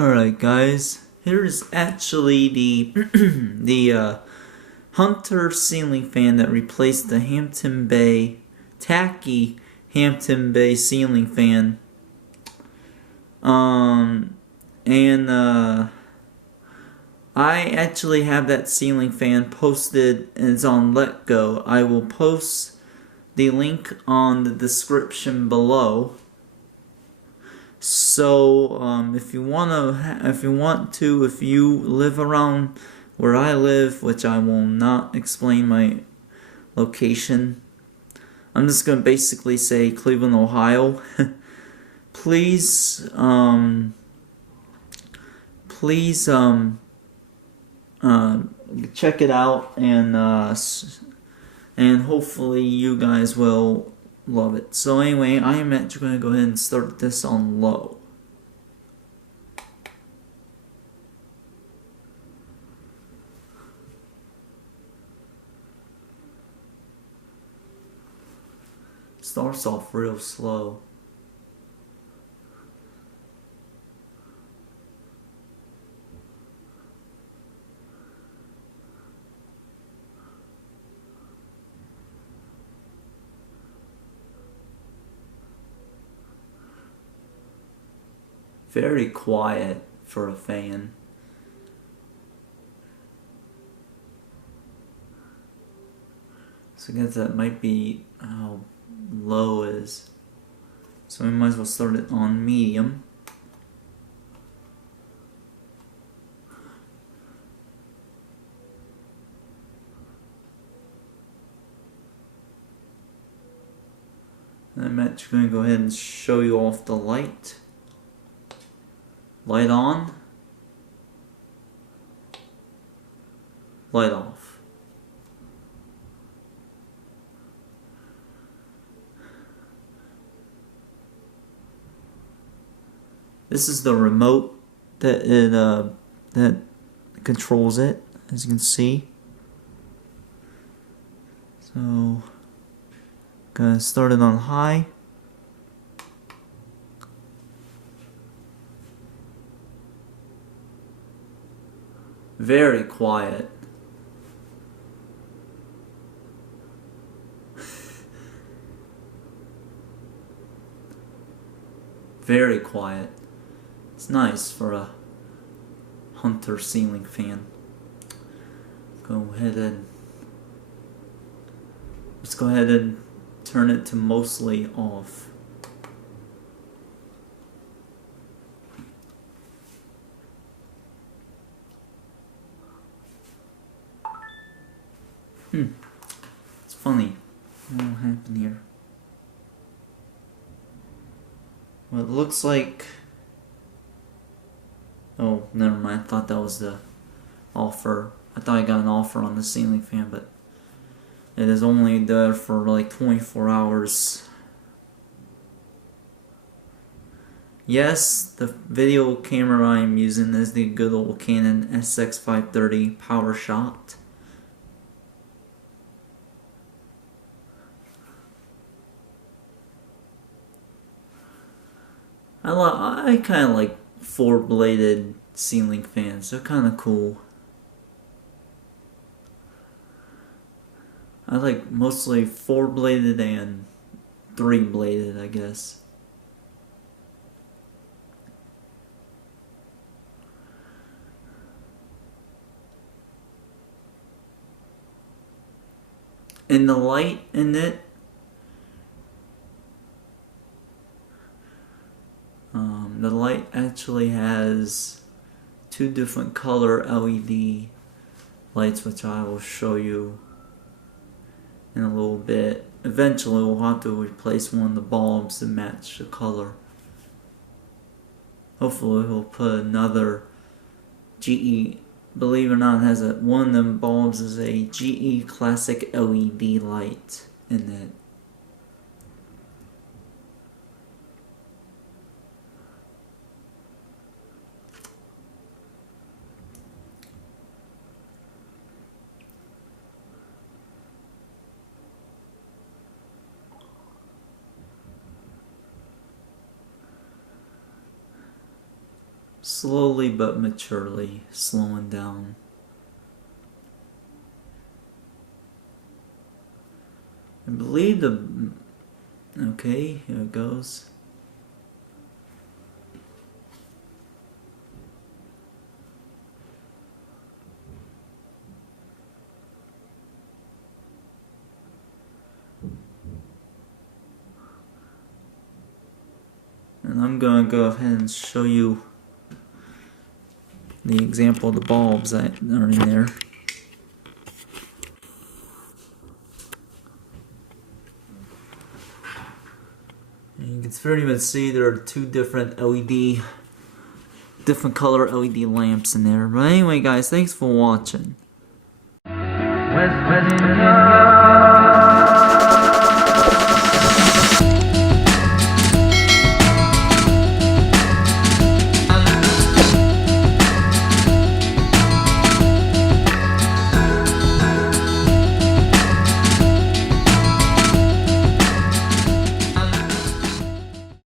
Alright guys, here is actually the Hunter ceiling fan that replaced the Hampton Bay tacky Hampton Bay ceiling fan. I actually have that ceiling fan posted and it's on Letgo. I will post the link on the description below. So if you live around where I live, which I will not explain my location, I'm just gonna basically say Cleveland, Ohio. please check it out, and hopefully you guys will love it. So anyway, I am actually going to go ahead and start this on low. Starts off real slow. Very quiet for a fan. So I guess that might be how low is. So we might as well start it on medium. And I'm actually going to go ahead and show you off the light. Light on, light off. This is the remote that controls it, as you can see. So, gonna start it on high. Very quiet. Very quiet. It's nice for a Hunter ceiling fan. Let's go ahead and turn it to mostly off. It's funny. What will happen here? Well, it looks like... Oh, never mind. I thought that was the offer. I thought I got an offer on the ceiling fan, but it is only there for like 24 hours. Yes, the video camera I am using is the good old Canon SX530 PowerShot. I kind of like four-bladed ceiling fans. They're kind of cool. I like mostly four-bladed and three-bladed, I guess. And the light in it, the light actually has two different color LED lights, which I will show you in a little bit. Eventually we'll have to replace one of the bulbs to match the color. Hopefully we'll put another GE, believe it or not, one of them bulbs is a GE classic LED light in it. slowly but maturely slowing down. I believe okay, here it goes. And I'm going to go ahead and show you the example of the bulbs that are in there. And you can pretty much see there are two different different color LED lamps in there. But anyway guys, thanks for watching.